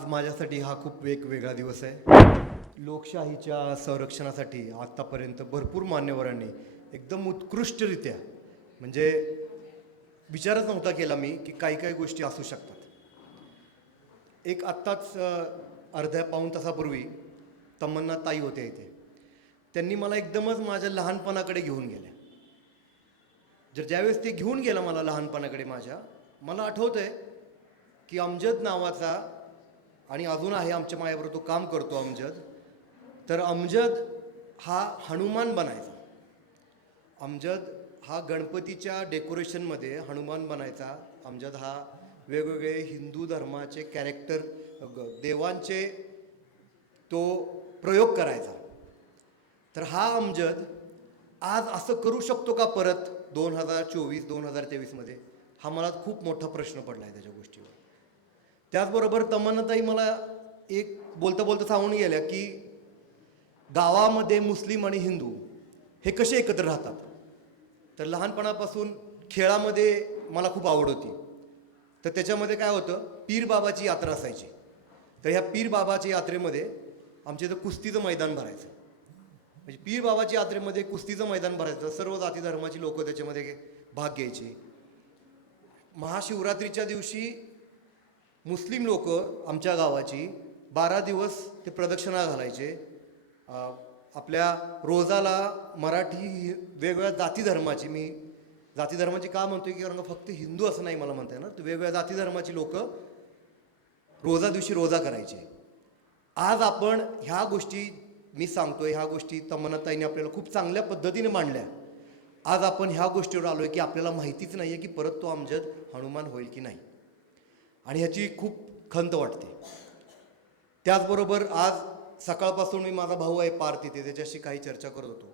आज माझ्यासाठी हा खूप वेगवेगळा दिवस आहे. लोकशाहीच्या संरक्षणासाठी आत्तापर्यंत भरपूर मान्यवरांनी एकदम उत्कृष्टरित्या म्हणजे विचारच नव्हता केला मी की काही काही गोष्टी असू शकतात. एक आत्ताच अर्ध्या पाऊण तासापूर्वी तमन्ना ताई होत्या इथे. त्यांनी मला एकदमच माझ्या लहानपणाकडे घेऊन गेल्या. जर ज्यावेळेस ते घेऊन गेलं मला लहानपणाकडे माझ्या मला आठवतंय की अमजद नावाचा आणि अजून आहे आमच्या मायाबरोबर तो काम करतो अमजद. तर अमजद हा हनुमान बनायचा. अमजद हा गणपतीच्या डेकोरेशनमध्ये हनुमान बनायचा. अमजद हा वेगवेगळे हिंदू धर्माचे कॅरेक्टर ग- देवांचे तो प्रयोग करायचा. तर हा अमजद आज असं करू शकतो का परत दोन हजार चोवीस दोन हजार तेवीसमध्ये? हा मला खूप मोठा प्रश्न पडला आहे त्याच्या गोष्टीवर. त्याचबरोबर तमन्नाताई मला एक बोलता बोलता सांगून गेल्या की गावामध्ये मुस्लिम आणि हिंदू हे कसे एकत्र राहतात? तर लहानपणापासून खेळामध्ये मला खूप आवड होती. तर त्याच्यामध्ये काय होतं पीर बाबाची यात्रा असायची. तर ह्या पीर बाबाच्या यात्रेमध्ये आमच्या इथं कुस्तीचं मैदान भरायचं. म्हणजे पीर बाबाच्या यात्रेमध्ये कुस्तीचं मैदान भरायचं. सर्व जाती धर्माची लोक त्याच्यामध्ये भाग घ्यायची. महाशिवरात्रीच्या दिवशी मुस्लिम लोक आमच्या गावाची बारा दिवस ते प्रदक्षिणा घालायचे. आपल्या रोजाला मराठी हि- वेगवेगळ्या जाती धर्माची मी जाती धर्माची का म्हणतो की कारण फक्त हिंदू असं नाही मला म्हणता ना तर वेगवेगळ्या जाती धर्माची लोक रोजा दिवशी रोजा करायचे. आज आपण ह्या गोष्टी मी सांगतोय ह्या गोष्टी तमन्नाताईने आपल्याला खूप चांगल्या पद्धतीने मांडल्या. आज आपण ह्या गोष्टीवर आलो आहे की आपल्याला माहितीच नाही आहे की परत तो आमच्यात हनुमान होईल की नाही. आणि ह्याची खूप खंत वाटते. त्याचबरोबर आज सकाळपासून मी माझा भाऊ आहे पार तिथे त्याच्याशी काही चर्चा करत होतो.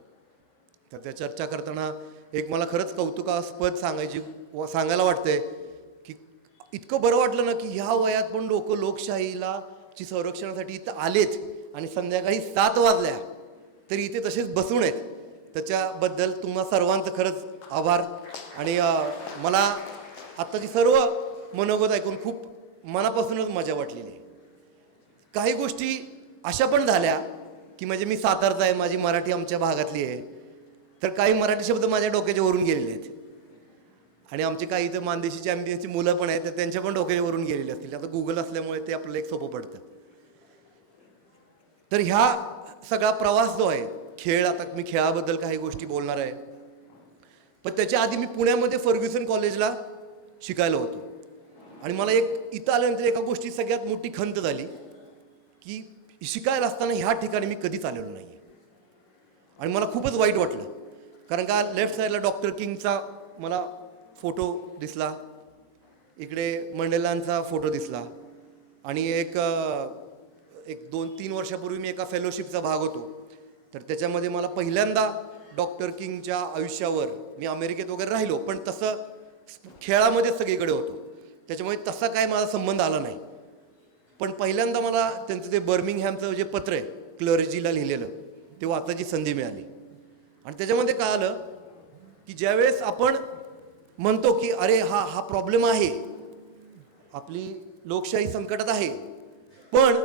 तर त्या चर्चा करताना एक मला खरंच कौतुकास्पद सांगायची व सांगायला वाटतंय की इतकं बरं वाटलं ना की ह्या वयात पण लोक लोकशाहीला ची संरक्षणासाठी इथं आलेच आणि संध्याकाळी सात वाजल्या तरी इथे तसेच बसून आहेत. त्याच्याबद्दल तुम्हा सर्वांचं खरंच आभार आणि मला आत्ताची सर्व मनोगत ऐकून खूप मनापासूनच मजा वाटलेली आहे. काही गोष्टी अशा पण झाल्या की म्हणजे मी सातारचा आहे माझी मराठी आमच्या भागातली आहे. तर काही मराठी शब्द माझ्या डोक्याच्या वरून गेलेले आहेत. आणि आमचे काही इथं मानदेशीची आमची मुलं पण आहेत तर त्यांच्या पण डोक्याच्या वरून गेलेले असतील. आता गुगल असल्यामुळे ते आपल्याला एक सोपं पडतं. तर ह्या सगळा प्रवास जो आहे खेळ आता मी खेळाबद्दल काही गोष्टी बोलणार आहे. पण त्याच्या आधी मी पुण्यामध्ये फर्ग्युसन कॉलेजला शिकायला होतो. आणि मला एक इथं आल्यानंतर एका गोष्टी सगळ्यात मोठी खंत झाली की शिकायला असताना ह्या ठिकाणी मी कधीच आलेलो नाही आहे आणि मला खूपच वाईट वाटलं. कारण का लेफ्ट साईडला डॉक्टर किंगचा मला फोटो दिसला इकडे मंडेलांचा फोटो दिसला आणि एक एक दोन तीन वर्षापूर्वी मी एका फेलोशिपचा भाग होतो. तर त्याच्यामध्ये मला पहिल्यांदा डॉक्टर किंगच्या आयुष्यावर मी अमेरिकेत वगैरे राहिलो पण तसं खेळामध्ये सगळीकडे होतो. त्याच्यामुळे तसा काय माझा संबंध आला नाही. पण पहिल्यांदा मला त्यांचं ते बर्मिंगहॅमचं जे पत्र आहे क्लर्जीला लिहिलेलं ते वाचायची संधी मिळाली. आणि त्याच्यामध्ये काय आलं की ज्यावेळेस आपण म्हणतो की अरे हा हा प्रॉब्लेम आहे. आपली लोकशाही संकटात आहे. पण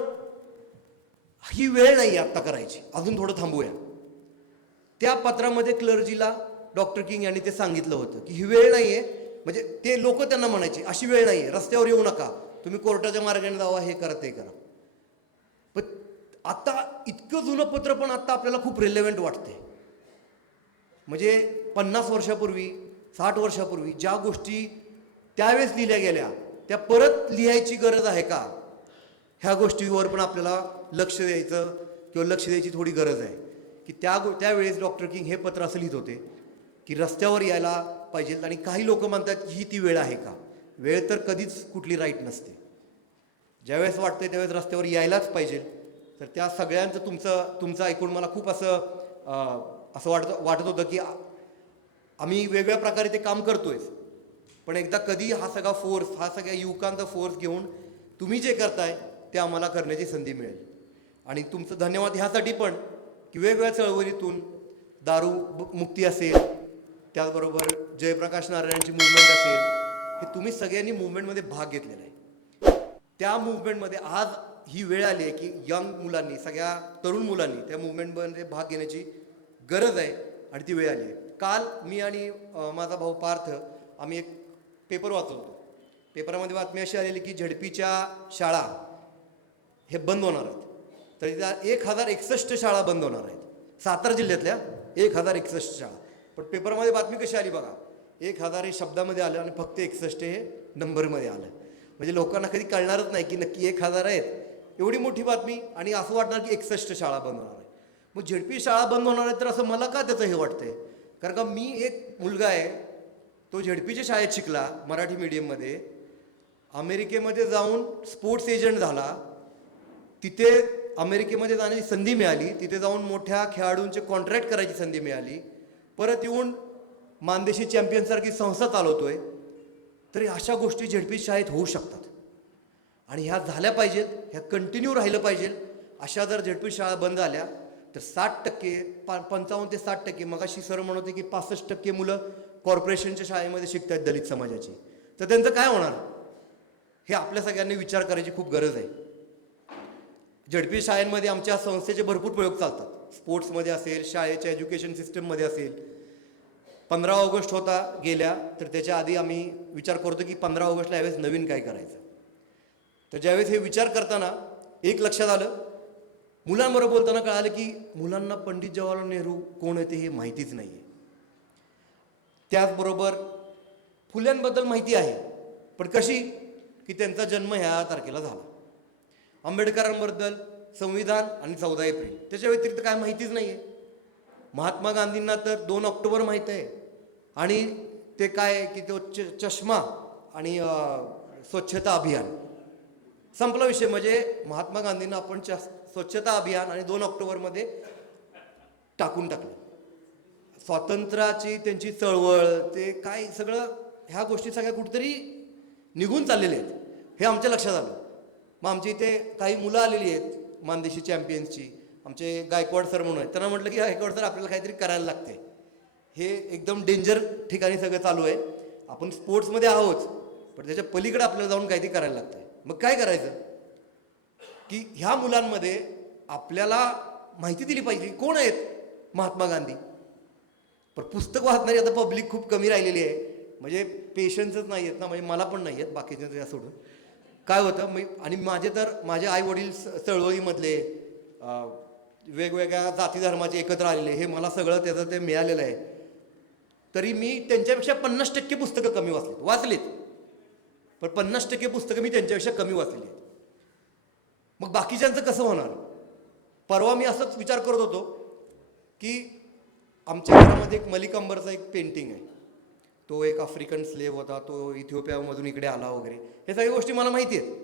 ही वेळ नाही आहे आत्ता करायची. अजून थोडं थांबूया. त्या पत्रामध्ये क्लर्जीला डॉक्टर किंग यांनी ते सांगितलं होतं की ही वेळ नाही आहे म्हणजे ते लोक त्यांना म्हणायचे अशी वेळ नाही आहे रस्त्यावर येऊ नका तुम्ही कोर्टाच्या मार्गाने जावा हे करा ते करा. पण आता इतकं जुनं पत्र पण आता आपल्याला खूप रिलेव्हंट वाटते म्हणजे पन्नास वर्षापूर्वी साठ वर्षापूर्वी ज्या गोष्टी त्यावेळेस लिहिल्या गेल्या त्या परत लिहायची गरज आहे का? ह्या गोष्टीवर पण आपल्याला लक्ष द्यायचं किंवा लक्ष द्यायची थोडी गरज आहे. की त्या गो त्यावेळेस डॉक्टर किंग हे पत्र असं लिहित होते की रस्त्यावर यायला पाहिजे. आणि काही लोक म्हणतात की ही ती वेळ आहे का? वेळ तर कधीच कुठली राईट नसते. ज्यावेळेस वाटतंय त्यावेळेस रस्त्यावर यायलाच पाहिजे. तर त्या सगळ्यांचं तुमचं तुमचं ऐकून मला खूप असं असं वाटत वाटत होतं की आम्ही वेगळ्या प्रकारे ते काम करतोय. पण एकदा कधी हा सगळा फोर्स हा सगळ्या युवकांचा फोर्स घेऊन तुम्ही जे करताय ते आम्हाला करण्याची संधी मिळेल. आणि तुमचं धन्यवाद ह्यासाठी पण की वेगवेगळ्या चळवळीतून दारू मुक्ती असेल त्याचबरोबर जयप्रकाश नारायणांची मुवमेंट असेल हे तुम्ही सगळ्यांनी मुवमेंटमध्ये भाग घेतलेला आहे. त्या मुवमेंटमध्ये आज ही वेळ आली आहे की यंग मुलांनी सगळ्या तरुण मुलांनी त्या मुवमेंटमध्ये भाग घेण्याची गरज आहे आणि ती वेळ आली आहे. काल मी आणि माझा भाऊ पार्थ आम्ही एक पेपर वाचत होतो पेपरामध्ये बातमी अशी आलेली की झडपीच्या शाळा हे बंद होणार आहेत. तर त्या एक हजार एकसष्ट शाळा बंद होणार आहेत. सातारा जिल्ह्यातल्या एक हजार एकसष्ट शाळा. पण पेपरमध्ये बातमी कशी आली बघा? एक हजार हे शब्दामध्ये आलं आणि फक्त एकसष्ट हे नंबरमध्ये आलं. म्हणजे लोकांना कधी कळणारच नाही की नक्की एक हजार आहेत. एवढी मोठी बातमी आणि असं वाटणार की एकसष्ट शाळा बंद होणार आहे. मग झेडपी शाळा बंद होणार आहे तर असं मला का त्याचं हे वाटतंय? कारण का मी एक मुलगा आहे तो झेडपीच्या शाळेत शिकला मराठी मीडियममध्ये. अमेरिकेमध्ये जाऊन स्पोर्ट्स एजंट झाला. तिथे अमेरिकेमध्ये जाण्याची संधी मिळाली. तिथे जाऊन मोठ्या खेळाडूंचे कॉन्ट्रॅक्ट करायची संधी मिळाली. परत येऊन मानदेशी चॅम्पियनसारखी संस्था चालवतोय तरी अशा गोष्टी झेडपी शाळेत होऊ शकतात. आणि ह्या झाल्या पाहिजेत ह्या कंटिन्यू राहिलं पाहिजे अशा जर झेडपी शाळा बंद झाल्या तर साठ टक्के पा पंचावन्न ते साठ टक्के मगाशी सर म्हणत होते की पासष्ट टक्के मुलं कॉर्पोरेशनच्या शाळेमध्ये शिकत आहेत दलित समाजाची. तर त्यांचं काय होणार? हे आपल्या सगळ्यांनी विचार करायची खूप गरज आहे. झडपी शाळांमध्ये आमच्या संस्थेचे भरपूर प्रयोग चालतात. स्पोर्ट्समध्ये असेल शाळेच्या एज्युकेशन सिस्टममध्ये असेल. पंधरा ऑगस्ट होता गेल्या तर त्याच्या आधी आम्ही विचार करतो की पंधरा ऑगस्टला यावेळेस नवीन काय करायचं. तर ज्यावेळेस हे विचार करताना एक लक्षात आलं मुलांबरोबर बोलताना कळालं की मुलांना पंडित जवाहरलाल नेहरू कोण होते हे माहितीच नाही आहे त्याचबरोबर फुल्यांबद्दल माहिती आहे पण कशी? की त्यांचा जन्म ह्या तारखेला झाला. आंबेडकरांबद्दल संविधान आणि चौदा एप्रिल. त्याच्या व्यतिरिक्त काय माहितीच नाही आहे महात्मा गांधींना तर दोन ऑक्टोबर माहीत आहे. आणि ते काय आहे की तो च चष्मा आणि स्वच्छता अभियान. संपला विषय म्हणजे महात्मा गांधींना आपण च स्वच्छता अभियान आणि दोन ऑक्टोबरमध्ये टाकून टाकलं. स्वातंत्र्याची त्यांची चळवळ ते काय सगळं ह्या गोष्टी सगळ्या कुठेतरी निघून चाललेल्या आहेत. हे आमच्या लक्षात आलं. मग आमच्या इथे काही मुलं आलेली आहेत मानदेशी चॅम्पियन्सची. आमचे गायकवाड सर म्हणून आहेत. त्यांना म्हटलं की गायकवाड सर आपल्याला काहीतरी करायला लागते. हे एकदम डेंजर ठिकाणी सगळं चालू आहे. आपण स्पोर्ट्समध्ये आहोत पण त्याच्या पलीकडे आपल्याला जाऊन काहीतरी करायला लागतं. मग काय करायचं? की ह्या मुलांमध्ये आपल्याला माहिती दिली पाहिजे कोण आहेत महात्मा गांधी? पण पुस्तक वाचणारी आता पब्लिक खूप कमी राहिलेली आहे. म्हणजे पेशन्सच नाही आहेत ना म्हणजे मला पण नाही आहेत बाकीच्या सोडून. काय होतं मी आणि माझे तर माझे आई वडील चळवळीमधले वेगवेगळ्या जाती धर्माचे एकत्र आलेले हे मला सगळं त्याचं ते मिळालेलं आहे. तरी मी त्यांच्यापेक्षा पन्नास टक्के पुस्तकं कमी वाचलीत वाचलीत. पण पन्नास टक्के पुस्तकं मी त्यांच्यापेक्षा कमी वाचलेली आहेत मग बाकीच्यांचं कसं होणार? परवा मी असंच विचार करत होतो की आमच्या घरामध्ये एक मलिक अंबरचं एक पेंटिंग आहे. तो एक आफ्रिकन स्लेव होता तो इथिओपियामधून इकडे आला वगैरे. हे सगळ्या गोष्टी मला माहिती आहेत.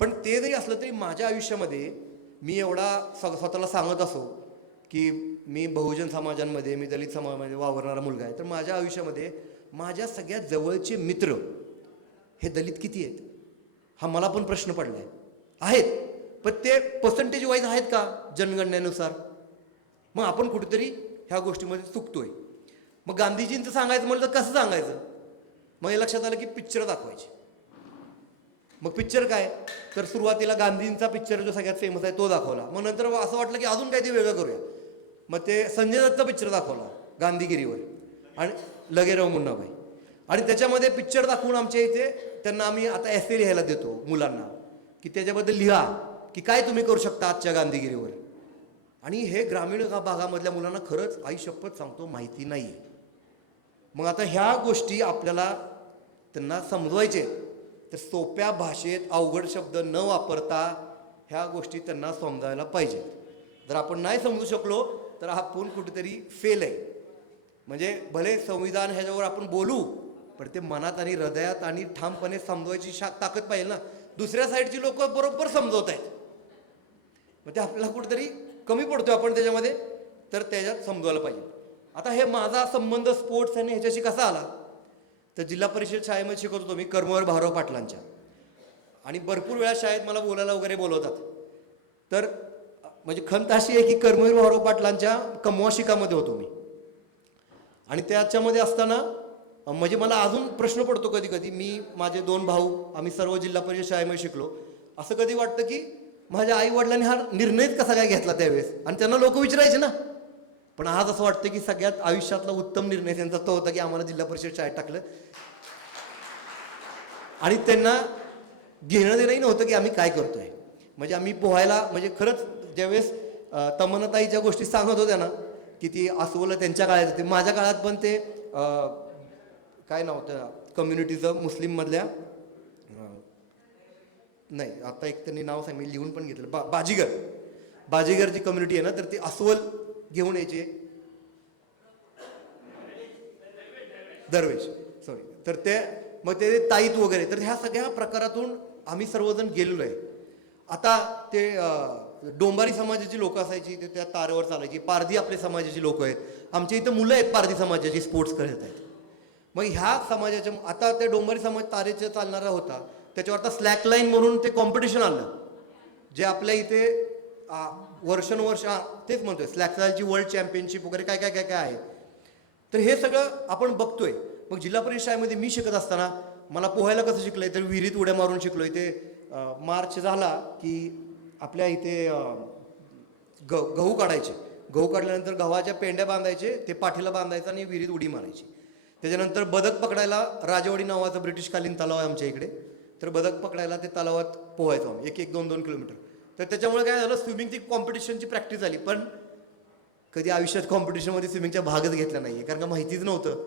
पण ते जरी असलं तरी माझ्या आयुष्यामध्ये मी एवढा स स्वतःला सांगत असो की मी बहुजन समाजांमध्ये मी दलित समाजामध्ये वावरणारा मुलगा आहे तर माझ्या आयुष्यामध्ये माझ्या सगळ्यात जवळचे मित्र हे दलित किती आहेत? हा मला पण प्रश्न पडला आहे आहेत. पण ते पर्सेंटेज वाईज आहेत का जनगणनेनुसार? मग आपण कुठेतरी ह्या गोष्टीमध्ये चुकतोय. मग गांधीजींचं सांगायचं म्हटलं तर कसं सांगायचं? मग हे लक्षात आलं की पिक्चर दाखवायची. मग पिक्चर काय? तर सुरुवातीला गांधींचा पिक्चर जो सगळ्यात फेमस आहे तो दाखवला. मग नंतर असं वाटलं की अजून काहीतरी वेगळं करूया. मग ते संजय दत्तचा पिक्चर दाखवला गांधीगिरीवर. आणि लगेराव मुन्नाबाई. आणि त्याच्यामध्ये पिक्चर दाखवून आमच्या इथे त्यांना आम्ही आता एसे लिहायला देतो मुलांना. की त्याच्याबद्दल लिहा की काय तुम्ही करू शकता आजच्या गांधीगिरीवर. आणि हे ग्रामीण भागामधल्या मुलांना खरंच आई शपथ सांगतो माहिती नाही आहे मग आता ह्या गोष्टी आपल्याला त्यांना समजवायचे. तर सोप्या भाषेत अवघड शब्द न वापरता ह्या गोष्टी त्यांना समजायला पाहिजेत जर आपण नाही समजू शकलो तर आपण कुठेतरी फेल आहे. म्हणजे भले संविधान ह्याच्यावर आपण बोलू पण ते मनात आणि हृदयात आणि ठामपणे समजवायची शा ताकद पाहिजे ना. दुसऱ्या साईडची लोक बरोबर समजवत आहेत. मग ते आपल्याला कुठेतरी कमी पडतो आपण त्याच्यामध्ये तर त्याच्यात समजवायला पाहिजे. आता हे माझा संबंध स्पोर्ट्स आणि ह्याच्याशी कसा आला? तर जिल्हा परिषद शाळेमध्ये शिकत होतो मी कर्मवर भारव पाटलांच्या. आणि भरपूर वेळा शाळेत मला बोलायला वगैरे बोलवतात. तर म्हणजे खंत अशी आहे की कर्मवीर भाऊराव पाटलांच्या कमवाशिकामध्ये होतो मी. आणि त्याच्यामध्ये असताना म्हणजे मला अजून प्रश्न पडतो कधी कधी मी माझे दोन भाऊ आम्ही सर्व जिल्हा परिषद शाळेमध्ये शिकलो. असं कधी वाटतं की माझ्या आई वडिलांनी हा निर्णयच कसा काय घेतला त्यावेळेस? आणि त्यांना लोक विचारायचे ना. पण आज असं वाटतं की सगळ्यात आयुष्यातला उत्तम निर्णय त्यांचा तो होता की आम्हाला जिल्हा परिषद शाळेत टाकलं. आणि त्यांना घेणं देणंही नव्हतं की आम्ही काय करतोय. म्हणजे आम्ही पोहायला म्हणजे खरंच ज्यावेळेस तमनताई ज्या गोष्टी सांगत होत्या ना की ती अस्वलं त्यांच्या काळात होते. माझ्या काळात पण ते काय नाव होतं कम्युनिटीचं मुस्लिममधल्या नाही आता एक त्यांनी नाव सांग मी लिहून पण घेतलं. बा बाजीगर. बाजीगर जी कम्युनिटी आहे ना तर ती अस्वल घेऊन यायचे. दरवेश सॉरी तर ते मग ते ताईत वगैरे. तर ह्या सगळ्या प्रकारातून आम्ही सर्वजण गेलेलो आहे. आता ते डोंबारी समाजाची लोक असायची ते त्या तारेवर चालायची. पारधी आपल्या समाजाची लोक आहेत. आमच्या इथं मुलं आहेत पारधी समाजाची स्पोर्ट्स करत आहेत. मग ह्या समाजाच्या आता त्या डोंबारी समाज तारेचं चालणारा होता. त्याच्यावर आता स्लॅक लाईन म्हणून ते कॉम्पिटिशन आलं जे आपल्या इथे वर्षानुवर्ष तेच म्हणतोय स्लॅक वर्ल्ड चॅम्पियनशिप वगैरे काय काय काय काय आहे. तर हे सगळं आपण बघतोय. मग जिल्हा परिषद शाळेमध्ये मी शिकत असताना मला पोहायला कसं शिकलंय तर विहिरीत उड्या मारून शिकलोय. ते मार्च झाला की आपल्या इथे ग गहू काढायचे. गहू काढल्यानंतर गव्हाच्या पेंड्या बांधायचे ते पाठीला बांधायचं आणि विहिरीत उडी मारायची. त्याच्यानंतर बदक पकडायला राजवाडी नावाचा ब्रिटिशकालीन तलाव आहे आमच्या इकडे. तर बदक पकडायला ते तलावात पोहायचो आम्ही. एक एक दोन दोन किलोमीटर. तर त्याच्यामुळे काय झालं स्विमिंगची कॉम्पिटिशनची प्रॅक्टिस झाली. पण कधी आयुष्यात कॉम्पिटिशनमध्ये स्विमिंगचा भागच घेतला नाही आहे कारण का माहितीच नव्हतं.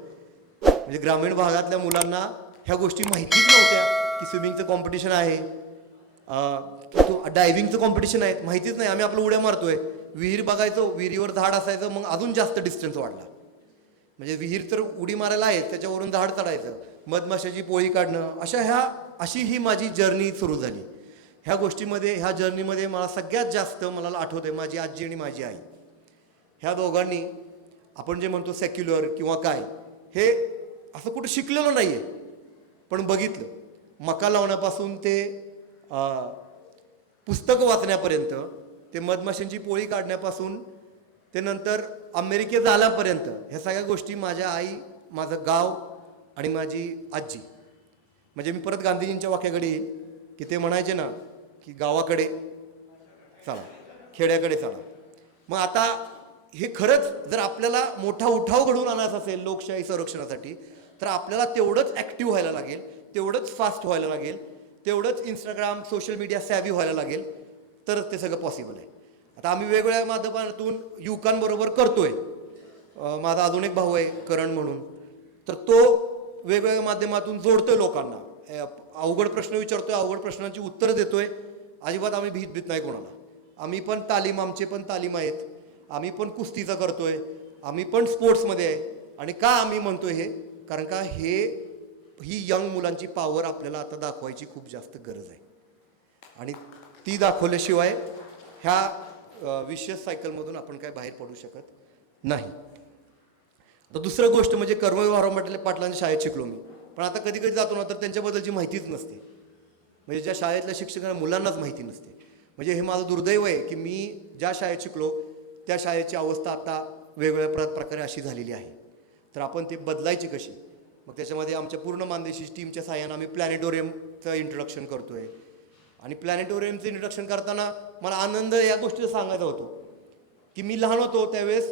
म्हणजे ग्रामीण भागातल्या मुलांना ह्या गोष्टी माहितीच नव्हत्या की स्विमिंगचं कॉम्पिटिशन आहे. तो डायव्हिंगचं कॉम्पिटिशन आहे माहितीच नाही. आम्ही आपलं उड्या मारतोय. विहीर बघायचो विहिरीवर झाड असायचं मग अजून जास्त डिस्टन्स वाढला. म्हणजे विहीर तर उडी मारायला आहे त्याच्यावरून झाड चढायचं मधमाशाची पोळी काढणं अशा ह्या अशी ही माझी जर्नी सुरू झाली. ह्या गोष्टीमध्ये ह्या जर्नीमध्ये मला सगळ्यात जास्त मला आठवते माझी आजी आणि माझी आई. ह्या दोघांनी आपण जे म्हणतो सेक्युलर किंवा काय हे असं कुठं शिकलेलं नाही आहे पण बघितलं. मका लावण्यापासून ते पुस्तकं वाचण्यापर्यंत ते मधमाशांची पोळी काढण्यापासून ते नंतर अमेरिकेत आल्यापर्यंत ह्या सगळ्या गोष्टी माझ्या आई माझं गाव आणि माझी आजी. म्हणजे मी परत गांधीजींच्या वाक्याकडे येईल की ते म्हणायचे ना की गावाकडे चला खेड्याकडे चला. मग आता हे खरंच जर आपल्याला मोठा उठाव घडवून आणायचा असेल लोकशाही संरक्षणासाठी तर आपल्याला तेवढंच ॲक्टिव्ह व्हायला लागेल तेवढंच फास्ट व्हायला लागेल तेवढंच इंस्टाग्राम सोशल मीडिया सॅव्ही व्हायला लागेल तरच ते सगळं पॉसिबल आहे. आता आम्ही वेगवेगळ्या माध्यमातून युवकांबरोबर करतोय. आहे माझा अजून एक भाऊ आहे करण म्हणून. तर तो वेगवेगळ्या माध्यमातून जोडतोय लोकांना. अवघड प्रश्न विचारतोय अवघड प्रश्नांची उत्तरं देतोय. अजिबात आम्ही भीत भीत नाही कोणाला. आम्ही पण तालीम आमचे पण तालीम आहेत. आम्ही पण कुस्तीचं करतोय. आम्ही पण स्पोर्ट्समध्ये आहे. आणि का आम्ही म्हणतोय हे? कारण का हे ही यंग मुलांची पॉवर आपल्याला आता दाखवायची खूप जास्त गरज आहे. आणि ती दाखवल्याशिवाय ह्या विशेष सायकलमधून आपण काय बाहेर पडू शकत नाही. तर दुसरं गोष्ट म्हणजे कर्मवीर म्हटले पाटलांच्या शाळेत शिकलो मी. पण आता कधी कधी जातो ना तर त्यांच्याबद्दलची माहितीच नसते. म्हणजे ज्या शाळेतल्या शिक्षकांना मुलांनाच माहिती नसते. म्हणजे हे माझं दुर्दैव आहे की मी ज्या शाळेत शिकलो त्या शाळेची अवस्था आता वेगवेगळ्या प्र प्रकारे अशी झालेली आहे. तर आपण ते बदलायची कशी? मग त्याच्यामध्ये आमच्या पूर्ण मानदेशी टीमच्या सहाय्यानं आम्ही प्लॅनेटोरियमचं इंट्रोडक्शन आहे आणि प्लॅनेटोरियमचं इंट्रोडक्शन करताना मला आनंद या गोष्टीचा सांगायचा होतो. की मी लहान होतो त्यावेळेस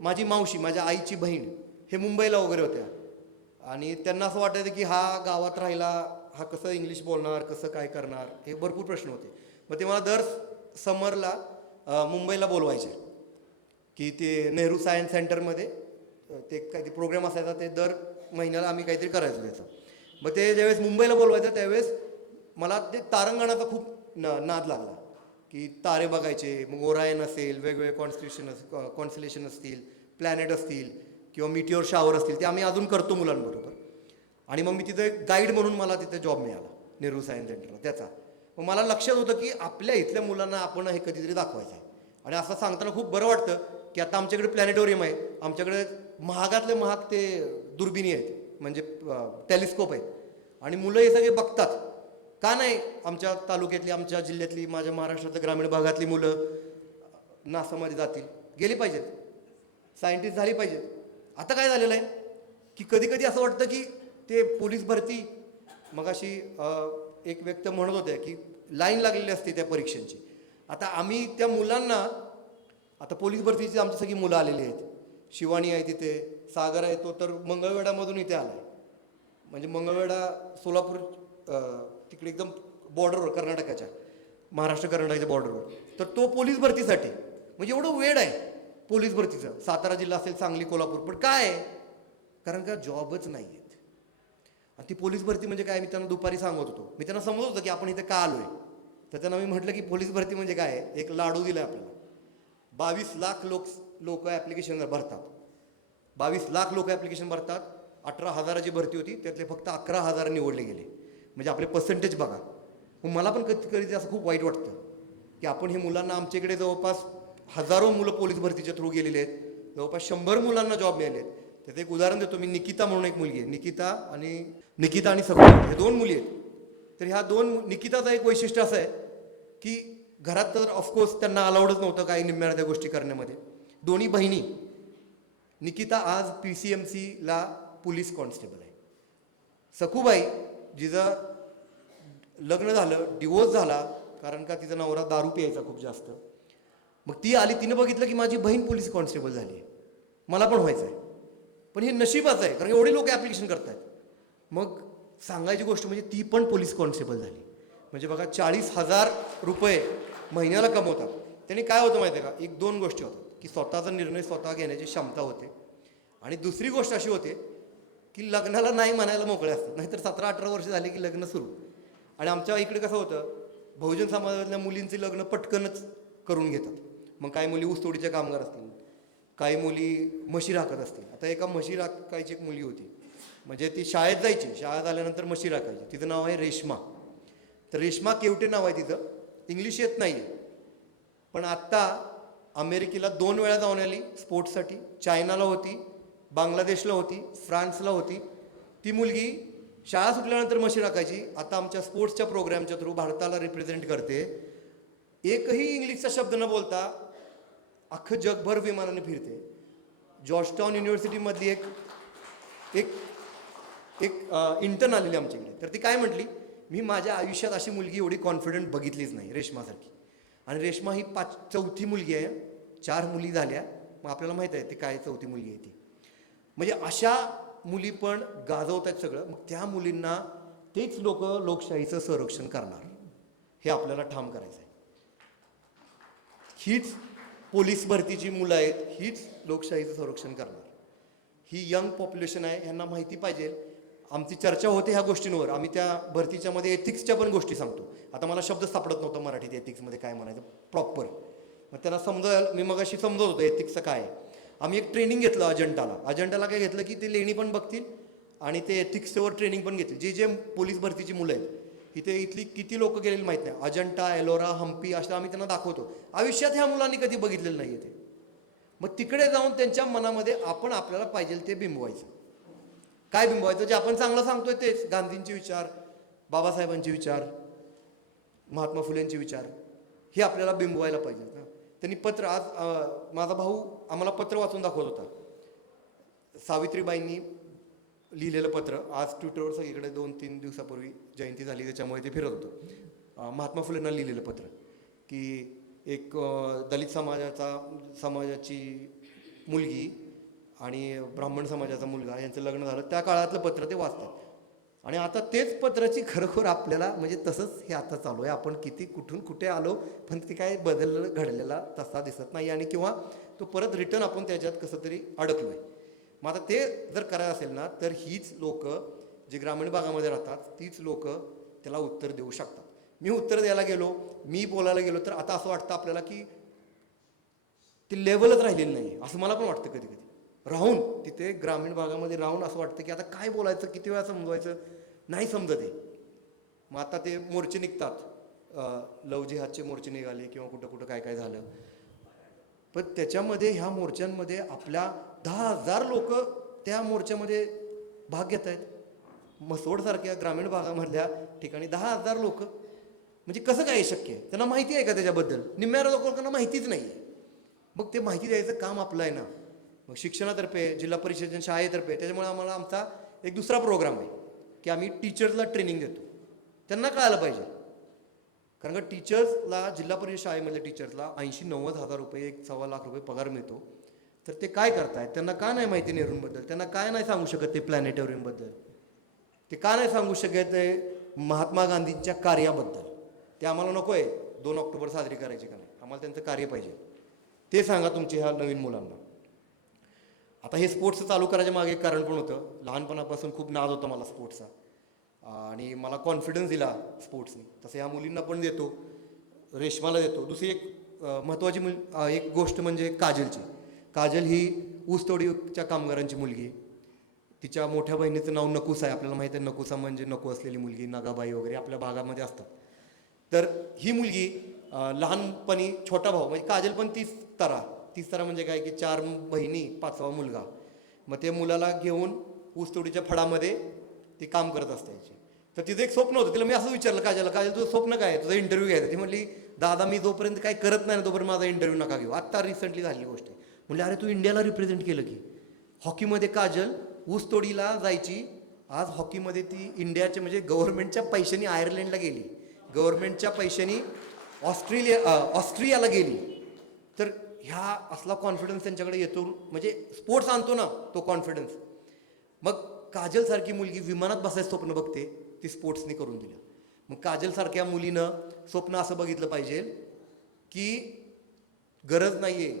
माझी मावशी माझ्या आईची बहीण हे मुंबईला वगैरे होत्या. आणि त्यांना असं वाटायचं की हा गावात राहिला हा कसं इंग्लिश बोलणार कसं काय करणार हे भरपूर प्रश्न होते. मग ते मला दर समरला मुंबईला बोलवायचे. की ते नेहरू सायन्स सेंटरमध्ये ते काहीतरी प्रोग्राम असायचा ते दर महिन्याला आम्ही काहीतरी करायचो त्याचं. मग ते ज्यावेळेस मुंबईला बोलवायचं त्यावेळेस मला ते तारंगणाचा खूप न नाद लागला. की तारे बघायचे मग ओरायन असेल वेगवेगळे कॉन्स्टिट्युशन कॉन्स्टिलेशन असतील प्लॅनेट असतील किंवा मिटिओर शावर असतील ते आम्ही अजून करतो मुलांबरोबर. आणि मग मी तिथं एक गाईड म्हणून मला तिथे जॉब मिळाला नेहरू सायन्स सेंटरला त्याचा. मग मला लक्षात होतं की आपल्या इथल्या मुलांना आपण हे कधीतरी दाखवायचं आहे. आणि असं सांगताना खूप बरं वाटतं की आता आमच्याकडे प्लॅनेटोरियम आहे आमच्याकडे महागातले महाग ते दुर्बिणी आहेत म्हणजे टेलिस्कोप आहेत. आणि मुलं हे सगळे बघतात. का नाही आमच्या तालुक्यातली आमच्या जिल्ह्यातली माझ्या महाराष्ट्रातल्या ग्रामीण भागातली मुलं नासामध्ये जातील. गेली पाहिजेत. सायंटिस्ट झाली पाहिजेत. आता काय झालेलं आहे? की कधी कधी असं वाटतं की ते पोलीस भरती मगाशी एक व्यक्त म्हणत होत्या की लाईन लागलेली असते त्या परीक्षांची. आता आम्ही त्या मुलांना आता पोलीस भरतीची आमची सगळी मुलं आलेली आहेत. शिवानी आहे तिथे सागर आहे तो तर मंगळवेढामधून इथे आला आहे म्हणजे मंगळवेढा सोलापूर तिकडे एकदम बॉर्डरवर कर्नाटकाच्या महाराष्ट्र कर्नाटकाच्या बॉर्डरवर तर तो पोलीस भरतीसाठी म्हणजे एवढं वेळ आहे पोलीस भरतीचं. सातारा जिल्हा असेल सांगली कोल्हापूर पण काय आहे? कारण का जॉबच नाही आहे आणि ती पोलीस भरती म्हणजे काय? मी त्यांना दुपारी सांगत होतो. मी त्यांना समजत होतं की आपण इथे का आलोय? तर त्यांना मी म्हटलं की पोलीस भरती म्हणजे काय? आहे? एक लाडू दिला आपल्याला. बावीस लाख लोक लोक ॲप्लिकेशन भरतात. बावीस लाख लोक ॲप्लिकेशन भरतात. अठरा हजाराची भरती होती. त्यातले फक्त अकरा हजार निवडले गेले. म्हणजे आपले पर्सेंटेज बघा. मग मला पण कधी कधी असं खूप वाईट वाटतं की आपण हे मुलांना आमच्या इकडे जवळपास हजारो मुलं पोलीस भरतीच्या थ्रू गेलेले आहेत. जवळपास शंभर मुलांना जॉब मिळाले आहेत त्याचं एक उदाहरण देतो मी. निकिता म्हणून एक मुलगी आहे. निकिता आणि निकिता आणि सगळं हे दोन मुली आहेत. तर ह्या दोन निकिताचं एक वैशिष्ट्य असं आहे की घरात तर ऑफकोर्स त्यांना अलाउडच नव्हतं काही निम्म्या गोष्टी करण्यामध्ये. दोन्ही बहिणी निकिता आज पी सी एम सीला पोलीस कॉन्स्टेबल आहे. सखूबाई जिचं लग्न झालं डिवोर्स झाला कारण का तिचा नवरा दारू प्यायचा खूप जास्त. मग ती आली तिनं बघितलं की माझी बहीण पोलीस कॉन्स्टेबल झाली आहे. मला पण व्हायचं आहे पण हे नशिबाचं आहे कारण एवढे लोक ॲप्लिकेशन करत आहेत मग सांगायची गोष्ट म्हणजे ती पण पोलीस कॉन्स्टेबल झाली. म्हणजे बघा चाळीस हजार रुपये महिन्याला कमवतात. त्यांनी काय होतं माहिती आहे का? एक दोन गोष्टी होतात. की स्वतःचा निर्णय स्वतः घेण्याची क्षमता होते. आणि दुसरी गोष्ट अशी होते की लग्नाला नाही म्हणायला मोकळे असतात. नाहीतर सतरा अठरा वर्ष झाली की लग्न सुरू. आणि आमच्या इकडे कसं होतं? बहुजन समाजातल्या मुलींचे लग्न पटकनच करून घेतात. मग काही मुली ऊसतोडीच्या कामगार असतील. काही मुली म्हशी राखत असतील. आता एका म्हशी राखायची एक मुली होती. म्हणजे ती शाळेत जायची. शाळेत आल्यानंतर मशी राखायची तिचं नाव आहे रेश्मा. तर रेश्मा केवटे नाव आहे तिचं. इंग्लिश येत नाही आहे पण आत्ता अमेरिकेला दोन वेळा जाऊन आली स्पोर्ट्ससाठी. चायनाला होती बांगलादेशला होती फ्रान्सला होती. ती मुलगी शाळा सुटल्यानंतर मशी राखायची आता आमच्या स्पोर्ट्सच्या प्रोग्रामच्या थ्रू भारताला रिप्रेझेंट करते. एकही इंग्लिशचा शब्द न बोलता अख्खं जगभर विमानाने फिरते. जॉर्जटाऊन युनिव्हर्सिटीमधली एक एक एक इंटर्न आलेली आमच्याकडे. तर ती काय म्हटली? मी माझ्या आयुष्यात अशी मुलगी एवढी कॉन्फिडंट बघितलीच नाही रेश्मासारखी आणि रेश्मा ही पाच चौथी मुलगी आहे. चार मुली झाल्या. मग आपल्याला माहीत आहे ती काय चौथी मुलगी आहे ती. म्हणजे अशा मुली पण गाजवतात सगळं. मग त्या मुलींना तेच लोक लोकशाहीचं संरक्षण करणार. हे आपल्याला ठाम करायचं आहे हीच पोलीस भरतीची मुलं आहेत. हीच लोकशाहीचं संरक्षण करणार. ही यंग पॉप्युलेशन आहे. यांना माहिती पाहिजे. आमची चर्चा होते ह्या गोष्टींवर. आम्ही त्या भरतीच्या मध्ये एथिक्सच्या पण गोष्टी सांगतो. आता मला शब्द सापडत नव्हता मराठीत एथिक्समध्ये काय म्हणायचं. प्रॉपर मग त्यांना समजायला मी मगाशी समजत होतो एथिक्सचं काय. आहे आम्ही एक ट्रेनिंग घेतलं अजंटाला अजंटाला काय घेतलं की ते लेणी पण बघतील आणि ते एथिक्सवर ट्रेनिंग पण घेतील. जे जे पोलीस भरतीची मुलं आहेत इथे इथली किती लोक गेलेली माहीत नाही. अजंटा एलोरा हम्पी अशा आम्ही त्यांना दाखवतो. आयुष्यात ह्या मुलांनी कधी बघितलेलं नाही आहे ते. मग तिकडे जाऊन त्यांच्या मनामध्ये आपण आपल्याला पाहिजे ते बिंबवायचं. काय बिंबवायचं? जे आपण चांगलं सांगतोय तेच. गांधींचे विचार बाबासाहेबांचे विचार महात्मा फुलेंचे विचार हे आपल्याला बिंबवायला पाहिजे ना. त्यांनी पत्र आज माझा भाऊ आम्हाला पत्र वाचून दाखवत होता. सावित्रीबाईंनी लिहिलेलं पत्र. आज ट्विटरवर सगळीकडे दोन तीन दिवसापूर्वी जयंती झाली त्याच्यामुळे ते फिरत होतं. महात्मा फुलेंना लिहिलेलं पत्र की एक दलित समाजाचा समाजाची मुलगी आणि ब्राह्मण समाजाचा मुलगा यांचं लग्न झालं त्या काळातलं पत्र ते वाचतात. आणि आता तेच पत्राची खरोखर आपल्याला म्हणजे तसंच हे आता चालू आहे. आपण किती कुठून कुठे आलो पण ते काय बदललं घडलेला तसा दिसत नाही. आणि किंवा तो परत रिटर्न आपण त्याच्यात कसं तरी अडकलो आहे मग आता ते जर करायचं असेल ना तर हीच लोक जे ग्रामीण भागामध्ये राहतात तीच लोक त्याला उत्तर देऊ शकतात. मी उत्तर द्यायला गेलो मी बोलायला गेलो तर आता असं वाटतं आपल्याला की ती लेवलच राहिलेली नाही असं मला पण वाटतं कधी कधी राहून तिथे ग्रामीण भागामध्ये राहून असं वाटतं की आता काय बोलायचं किती वेळा समजवायचं? नाही समजत आहे मग आता ते मोर्चे निघतात. अं, लव जिहादचे मोर्चे निघाले किंवा कुठं कुठं काय काय झालं. पण त्याच्यामध्ये ह्या मोर्चांमध्ये आपल्या दहा हजार लोक त्या मोर्चामध्ये भाग घेत आहेत. मसोडसारख्या ग्रामीण भागामधल्या ठिकाणी दहा हजार लोक. म्हणजे कसं काय शक्य आहे? त्यांना माहिती आहे का त्याच्याबद्दल? निम्म्या लोकांना माहितीच नाही आहे मग ते माहिती द्यायचं काम आपलं आहे ना. मग शिक्षणातर्फे जिल्हा परिषद शाळेतर्फे त्याच्यामुळे आम्हाला आमचा एक दुसरा प्रोग्राम आहे की आम्ही टीचर्सला ट्रेनिंग देतो. त्यांना कळायला पाहिजे. कारण का टीचर्सला जिल्हा परिषद शाळेमधल्या टीचर्सला ऐंशी नव्वद हजार रुपये एक सव्वा लाख रुपये पगार मिळतो. तर ते काय करतायत त्यांना का नाही माहिती नेहरूंबद्दल? त्यांना काय नाही सांगू शकत ते प्लॅनेटोरियमबद्दल ते का नाही सांगू शकत ते महात्मा गांधींच्या कार्याबद्दल? ते आम्हाला नको आहे दोन ऑक्टोबर साजरी करायची का नाही? आम्हाला त्यांचं कार्य पाहिजे. ते सांगा तुमच्या ह्या नवीन मुलांना. आता हे स्पोर्ट्स चालू करायच्या मागे एक कारण पण होतं. लहानपणापासून खूप नाद होता मला स्पोर्ट्सचा. आणि मला कॉन्फिडन्स दिला स्पोर्ट्सने. तसं ह्या मुलींना पण देतो. रेशमाला देतो. दुसरी एक महत्त्वाची मुल एक गोष्ट म्हणजे काजलची. काजल ही ऊसतोडीच्या कामगारांची मुलगी. तिच्या मोठ्या बहिणीचं नाव नकुसा आहे. आपल्याला माहिती आहे नकुसा म्हणजे नको असलेली मुलगी नगाबाई वगैरे आपल्या भागामध्ये असतात. तर ही मुलगी लहानपणी छोटा भाऊ म्हणजे काजल पण तीच तरा. तिसरा म्हणजे काय की चार बहिणी पाचवा मुलगा. मग ते मुलाला घेऊन ऊसतोडीच्या फडामध्ये ती काम करत असायचे तर तिचं एक स्वप्न होतं. तिला मी असं विचारलं काजल काजल तुझं स्वप्न काय आहे? तुझं इंटरव्ह्यू घ्यायचा. ती म्हणली दादा मी जोपर्यंत काय करत नाही ना तोपर्यंत माझा इंटरव्ह्यू नका घेऊ. आत्ता रिसेंटली झालेली गोष्ट आहे. म्हणजे अरे तू इंडियाला रिप्रेझेंट केलं की? हॉकीमध्ये काजल ऊसतोडीला जायची. आज हॉकीमध्ये ती इंडियाच्या म्हणजे गव्हर्नमेंटच्या पैशानी आयर्लंडला गेली. गव्हर्नमेंटच्या पैशांनी ऑस्ट्रेलिया ऑस्ट्रियाला गेली. तर ह्या असला कॉन्फिडन्स त्यांच्याकडे येतो म्हणजे स्पोर्ट्स आणतो ना तो कॉन्फिडन्स मग काजलसारखी मुलगी विमानात बसायचं स्वप्न बघते ती स्पोर्ट्सने करून दिलं. मग काजलसारख्या मुलीनं स्वप्न असं बघितलं पाहिजे की गरज नाही आहे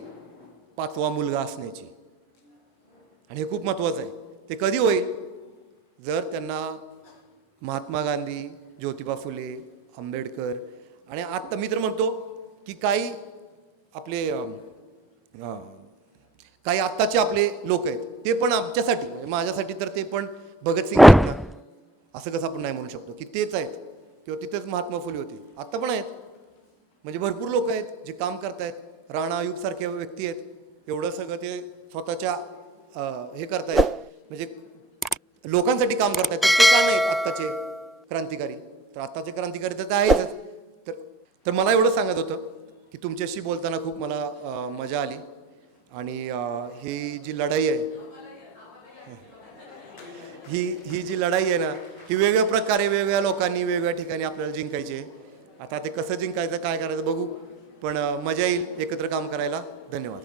पाचवा मुलगा असण्याची. आणि हे खूप महत्त्वाचं आहे. ते कधी होईल? जर त्यांना महात्मा गांधी ज्योतिबा फुले आंबेडकर आणि आत्ता मी तर म्हणतो की काही आपले काही आत्ताचे आपले लोक आहेत ते पण आमच्यासाठी म्हणजे माझ्यासाठी तर ते पण भगतसिंग आहेत ना. असं कसं आपण नाही म्हणू शकतो की तेच आहेत किंवा तिथेच महात्मा फुले होते. आत्ता पण आहेत. म्हणजे भरपूर लोक आहेत जे काम करतायत राणा अयुबसारख्या व्यक्ती आहेत. एवढं सगळं ते स्वतःच्या हे करतायत. म्हणजे लोकांसाठी काम करतायत तर ते का नाहीत आत्ताचे क्रांतिकारी? तर आत्ताचे क्रांतिकारी तर ते आहेतच तर तर मला एवढं सांगत होतं की तुमच्याशी बोलताना खूप मला मजा आली. आणि ही जी लढाई आहे ही ही जी लढाई आहे ना ही वेगळ्या प्रकारे वेगवेगळ्या लोकांनी वेगवेगळ्या ठिकाणी आपल्याला जिंकायची आहे. आता ते कसं जिंकायचं काय करायचं बघू. पण मजा येईल एकत्र काम करायला. धन्यवाद.